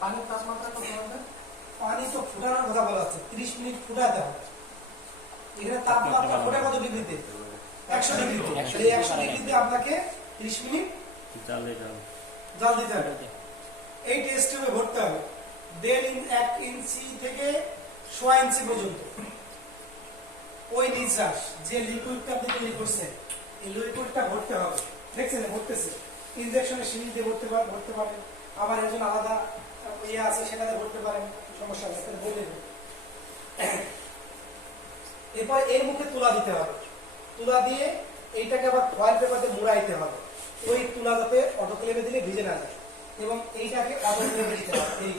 পানির তাপমাত্রা কত হবে? পানি তো ফুটানোর কথা বলা হচ্ছে, 30 মিনিট ফুটাতে হবে। এখানে তাপমাত্রা ফোটে কত ডিগ্রিতে? 100 ডিগ্রিতে। এই 100 ডিগ্রিতে আপনাকে 30 মিনিট জাল দিতে হবে। এই টেস্ট টিউবে ভরতে হবে 1.5 ইঞ্চি থেকে 1.5 ইঞ্চি পর্যন্ত। ওই নিঃশ্বাস যে লিকুইডটা আপনি তৈরি করছেন, এই লিকুইডটা ভরতে হবে। দেখছেন ভরতেছে, ইনজেকশনের সিরিজ দিয়ে ভরতে পারেন, আবার এর জন্য আলাদা ইয়ে আছে সেটাতে ভরতে পারেন, সমস্যা নেই, তাহলে বলে দেবেন। এরপর এর মুখে তুলা দিতে হবে, তুলা দিয়ে এইটাকে আবার ফয়েল পেপারে মুড়াইতে হবে, ওই তুলা যাতে অটোক্লেভে দিলে ভিজে না যায়, এবং এইটাকে অটোক্লেভে দিতে হবে। এই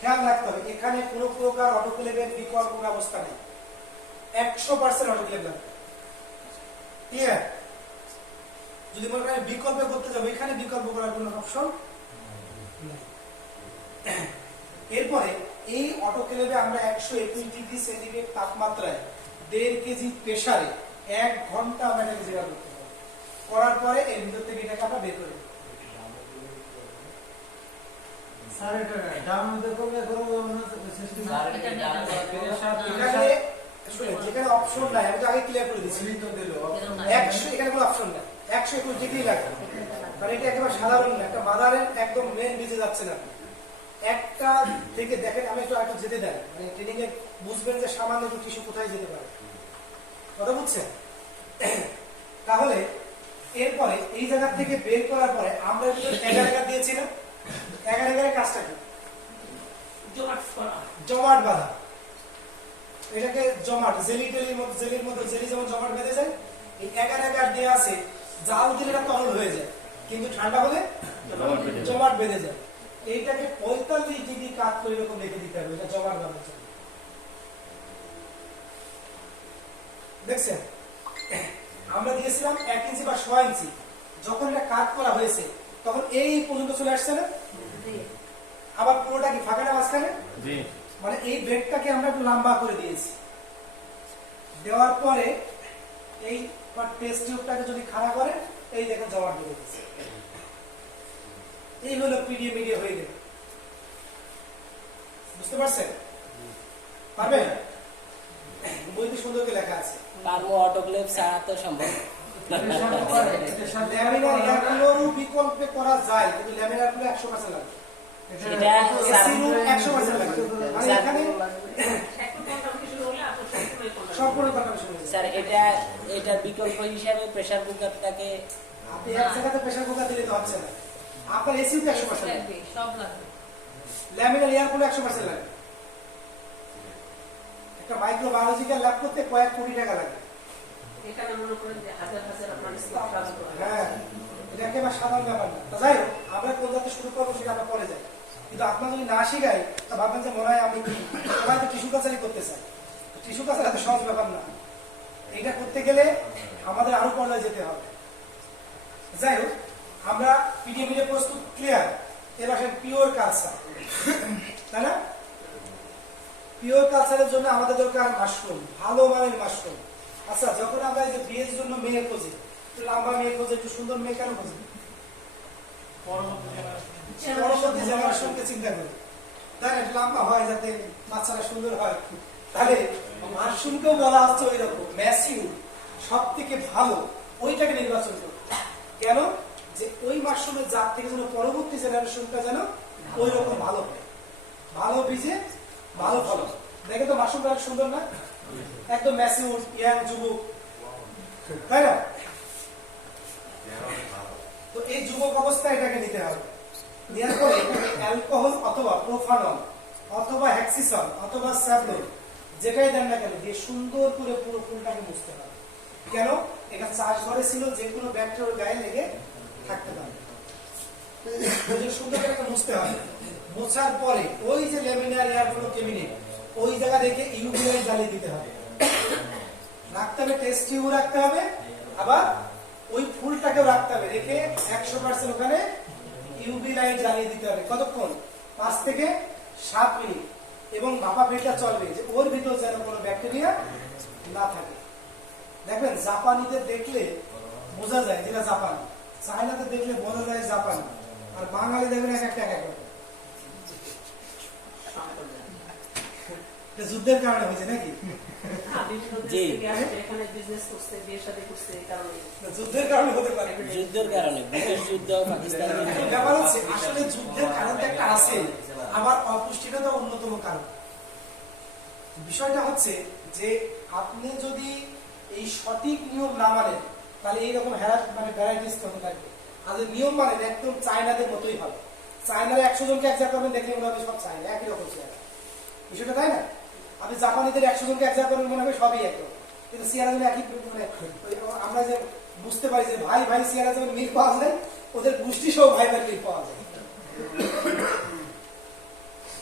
খেয়াল রাখতে হবে এখানে কোনো প্রকার অটোক্লেভের বিকল্প ব্যবস্থা নেই, 100% অটোক্লেভ লাগবে। ক্লিয়ার? যদি মনে করেন বিকল্প করতে যাবো, এখানে বিকল্প করার কোনো অপশন নেই। এরপরে এই অটোক্লেভে আমরা 121 ডিগ্রি সেন্টিগ্রেড তাপমাত্রায় 1.5 কেজি প্রেসারে 1 ঘন্টা আমরা এটাকে জিরা করতে হবে। করার পরে এর ভিতর থেকে এটাকে আমরা বের করে দেব। স্যার এটা ডাউন করলে যেখানে অপশন নাই, আমি তো আগে ক্লিয়ার করে দিচ্ছি, 100 এখানে কোনো অপশন নাই, 121 ডিগ্রি লাগবে। কারণ এটা একেবারে সাধারণ না, একটা মাদারের একদম মেন ভিজে যাচ্ছে না। একটা থেকে দেখেন, আমি একটু যেতে দেন, মানে ট্রেনিং এ বুঝবেন যে সামান্য একটু টিস্যু কোথায় যেতে পারে, কথা বুঝছেন? তাহলে এরপরে এই জায়গা থেকে বের করার পরে আমরা এগার দিয়েছি না, এগারের কাজটা কি? জমাট বাঁধা। এটাকে জমাট, জেলির মধ্যে জেলি যেমন জমাট বেঁধে যায়, এই এগার দেওয়া আছে, জাল দিলে এটা তরল হয়ে যায়, কিন্তু ঠান্ডা হলে জমাট বেঁধে যায়। এইটাকে 45 ডিগ্রি কাট করে এরকম রেখে দিতে হবে, এটা জমাট বাঁধার জন্য। দেখছেন আমরা দিয়েছিলাম 1 ইঞ্চি বা 1.5 ইঞ্চি, যখন এটা কাট করা হয়েছে তখন এই পর্যন্ত চলে আসছে না, আবার পুরোটা কি ফাঁকা না মাঝখানে? মানে এই ব্রেকটাকে আমরা একটু লম্বা করে দিয়েছি। দেওয়ার পরে এই টেস্ট টিউবটাকে যদি খাড়া করে, এই দেখেন জমাট বেঁধে দিয়েছে। এই হলো পিডিএ মিডিয়া হয়ে গেল। বুঝতে পারছেন? পারবেন? বইতে সুন্দর করে লেখা আছে, পারবো। অটোক্লেভ ছাড়া তো সম্ভব। ল্যামিনার এয়ারগুলোর বিকল্পে করা যায়, কিন্তু ল্যামিনার গুলো 100% লাগবে। এটা এসি রুম 100% লাগবে। মানে এখানে সম্পূর্ণ কন্ট্রাকশন হয়ে যায়। স্যার এটা বিকল্প হিসাবে প্রেসার কুকারটাকে আপনি এক জায়গাতে প্রেসার কুকার দিলে তো হচ্ছে না, আপনার এসিও 100% লাগবে, সব লাগবে। ল্যামিনার এয়ারগুলো 100% লাগবে। একটা মাইক্রোবায়োলজিক্যাল ল্যাব করতে কয়েক কোটি টাকা লাগে। এখানে মনে করেন যে হাজার আপনার স্টাফ কাজ করে। হ্যাঁ, এটা একেবারে সাধারণ ব্যাপার না। তা যাই হোক, আমরা কোন যাতে শুরু করবো সেটা আমরা পরে যাই, কিন্তু আপনার যদি না শিখাই তা ভাববেন যে মনে হয় আমি কি, সবাই তো টিস্যু কালচারই করতে চাই। টিস্যু কালচার এত সহজ ব্যাপার না, এটা করতে গেলে আমাদের আরো পর্যায়ে যেতে হবে। যাই হোক, আমরা পিডিএম প্রস্তুত, ক্লিয়ার। এবার পিওর কালচার, তাই না? পিওর কালচারের জন্য আমাদের দরকার মাশরুম, ভালো মানের মাশরুম। আচ্ছা, যখন আমরা এই যে বিয়ের জন্য মেয়ে খুঁজি, একটু লম্বা মেয়ে খুঁজি, একটু সুন্দর মেয়ে কেন খুঁজি? পরবর্তী জেনারেশনকে চিন্তা করি, তাই না? লম্বা হয় যাতে বাচ্চারা সুন্দর হয়। তাহলে মাশরুমকেও বলা হচ্ছে ওই রকম ম্যাসিউ, সব থেকে ভালো ওইটাকে নির্বাচন করো। কেন? যে ওই মাশরুমের জাত থেকে যেন পরবর্তী জেনারেশনটা যেন ওই রকম ভালো হয়, ভালো বীজে ভালো ফলন। দেখে তো মাশরুমটা সুন্দর না, একদম ম্যাসিউর ইয়াং যুবক, তাই না? তো এই যুবক অবস্থায় এটাকে নিতে হবে। নেওয়ার পরে অ্যালকোহল অথবা প্রোফানল অথবা হ্যাক্সিসন অথবা স্যাভলন, যেটাই দেন না কেন, দিয়ে সুন্দর করে পুরো ফুলটাকে মুছতে হবে। কেন? এটা চাষ ঘরে ছিল, যে কোনো ব্যাকটেরিয়ার গায়ে লেগে থাকতে পারে, সুন্দর করে মুছতে হবে। মোছার পরে ওই যে ল্যামিনার এয়ারগুলো ক্যাবিনেট, ওই জায়গা রেখে ইউভি লাইট জ্বালিয়ে দিতে হবে, রাখতে হবে, টেস্ট টিউব রাখতে হবে, আবার ওই ফুলটাকেও রাখতে হবে, রেখে 100% ওখানে ইউভি লাইট জ্বালিয়ে দিতে হবে। কতক্ষণ? 5 থেকে 7 মিনিট। এবং ভাপা ফিল্টার চলবে, যে ওর ভিতর যেন কোনো ব্যাকটেরিয়া না থাকে। দেখবেন জাপানিদের দেখলে বোঝা যায় যেটা জাপানি, চায়নাতে দেখলে বোঝা যায় জাপানি, আর বাঙালি দেখবেন এক একটা এক এক এটা যুদ্ধের কারণে হয়েছে নাকি? হ্যাঁ, বিভিন্ন দেশ জি। থেকে আসছে, এখানে বিজনেস করছে, বিয়ে শাদী করছে, এই কারণে। যুদ্ধের কারণে হতে পারে। যুদ্ধের কারণে ব্রিটিশ যুদ্ধ পাকিস্তানের ব্যাপার হচ্ছে আসলে যুদ্ধের কারণ তো একটা আছে, আবার অপুষ্টিটা অন্যতম কারণ। বিষয়টা হচ্ছে যে আপনি যদি এই সঠিক নিয়ম না মানেন তাহলে এইরকম মানে ভ্যারাইটিস হতে থাকবে। আর যদি নিয়ম মানেন একদম চায়নাদের মতোই হবে। চায়নার 100 জনকে এক জায়গা করবেন, দেখলে মনে হবে সব চায়না একই রকম চেহারা, বিষয়টা তাই না? আপনি জাপানিদের 100 জনকে এক জায়গা করবেন, মনে হবে সবই একদম, কিন্তু চেহারাগুলো একই। মানে আমরা যে বুঝতে পারি যে ভাই ভাই চেহারা যেমন মিল পাওয়া যায়, ওদের গোষ্ঠী সহ ভাই ভাই মিল পাওয়া যায়।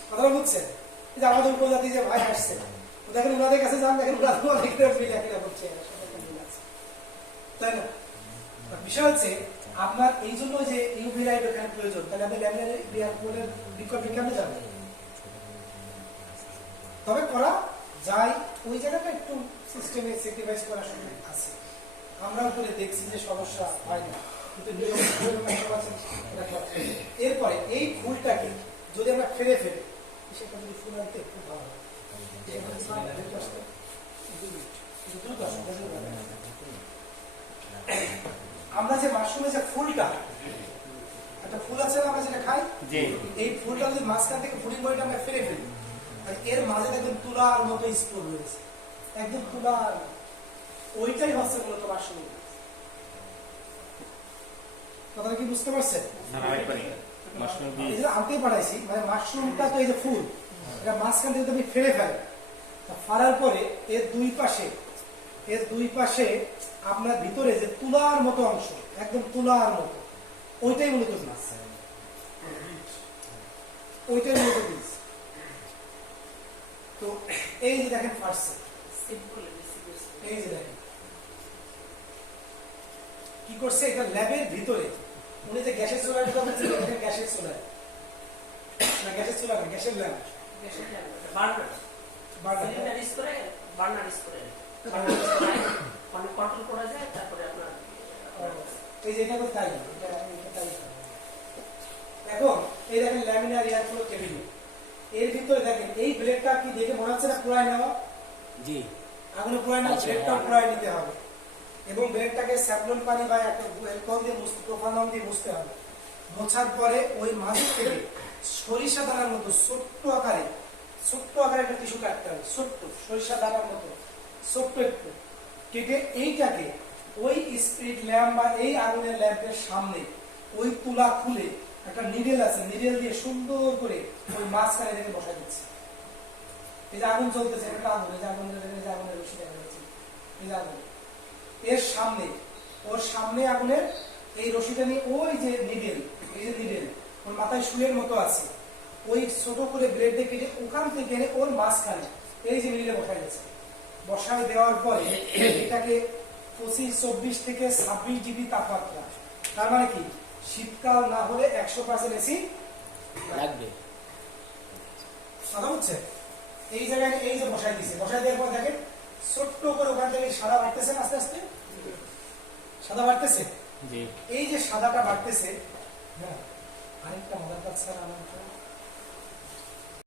কথা বুঝছেন? এই যে আমাদের উপজাতি যে ভাই আসছে, দেখেন ওনাদের কাছে যান, দেখেন ওরা অনেক মিল একই রকম চেহারা, তাই না? বিষয় হচ্ছে আপনার এই জন্য যে ইউভি লাইট এখানে প্রয়োজন, তাহলে আপনি ল্যামিনারের বিকল্প কেমনে যাবেন? তবে করা যায়, ওই জায়গাটা একটু সিস্টেমে স্যাক্রিফাইস করার সুযোগ আছে। আমরা উপরে দেখছি যে সমস্যা হয় না, কিন্তু এরপরে এই ফুলটাকে যদি আমরা ফেলে ফেলি, সেটা যদি ফুল আনতে খুব ভালো হয়। আমরা যে মাশরুমের যে ফুলটা, একটা ফুল আছে না আমরা যেটা খাই, এই ফুলটা যদি মাঝখান থেকে ফুলিং বডিটা আমরা ফেলে ফেলি, আর এর মাঝে দেখবেন তুলার মতো স্পোর রয়েছে, একদম তুলার, ওইটাই হচ্ছে মূলত মাশরুম। কথাটা কি বুঝতে পারছেন? আনতে পাঠাইছি, মানে মাশরুমটা তো এই যে ফুল, এটা মাঝখান থেকে তুমি ফেলে ফেলে, ফাড়ার পরে এর দুই পাশে আপনার ভিতরে যে তুলার মতো অংশ, একদম তুলার মতো, ওইটাই মূলত বীজ, ওইটাই মূলত বীজ। তো এই যে দেখেন ফার্স্ট, এই যে দেখেন কি করছে, এটা ল্যাবের ভিতরে উনি যে গ্যাসের চুলায় গ্যাসের চুলায় না, গ্যাসের চুলা না, গ্যাসের ল্যাব, কন্ট্রোল করা যায়, তারপরে আপনার এই যে এটা তো তাই। এখন এই দেখেন ল্যামিনার এয়ার ফ্লো ক্যাবিনেট, এর ভিতরে দেখেন এই ব্লেডটা কি দেখে মনে হচ্ছে না পুরাই নেওয়া? জি, আগুনে পুরাই নেওয়া, ব্লেডটা পুরাই নিতে হবে এবং ব্লেডটাকে স্যাভলন পানি বা একটা অ্যালকোহল দিয়ে প্রোপানল দিয়ে মুছতে হবে। মোছার পরে ওই মাঝে থেকে সরিষা দানার মতো ছোট্ট আকারে একটা টিস্যু কাটতে হবে, ছোট্ট সরিষা দানার মতো ছোট্ট একটু কেটে এইটাকে ওই স্পিরিট ল্যাম্প বা এই আগুনের ল্যাম্পের সামনে ওই তুলা খুলে একটা নিডেল আছে, নিডেল দিয়ে সুন্দর করে ওই মাঝখানে রেখে বসাই দিচ্ছে। এই যে আগুন চলতেছে, একটা আগুন, এই যে আগুনের রশি দেখা যাচ্ছে, এই যে আগুন, এর সামনে, ওর সামনে আগুনের এই রশিটা নিয়ে ওই যে নিডেল, এই যে নিডেল ওর মাথায় সুলের মতো আছে, ওই ছোট করে ব্লেড দিয়ে কেটে ওখান থেকে এনে ওর মাঝখানে এই যে নিডেলে বসাই দিচ্ছে। বসায় দেওয়ার পরে এটাকে 25-24 থেকে 26 ডিগ্রি তাপমাত্রা, তার মানে কি শীতকাল না হলে 100% এসি লাগবে। কথা হচ্ছে এই জায়গায় এই যে বসাই দিছে, বসাই দেওয়ার পর দেখেন ছোট্ট করে ওখান থেকে সাদা বাড়তেছে, আস্তে আস্তে সাদা বাড়তেছে। এই যে সাদাটা বাড়তেছে, হ্যাঁ আরেকটা মজার কাজ স্যার আমার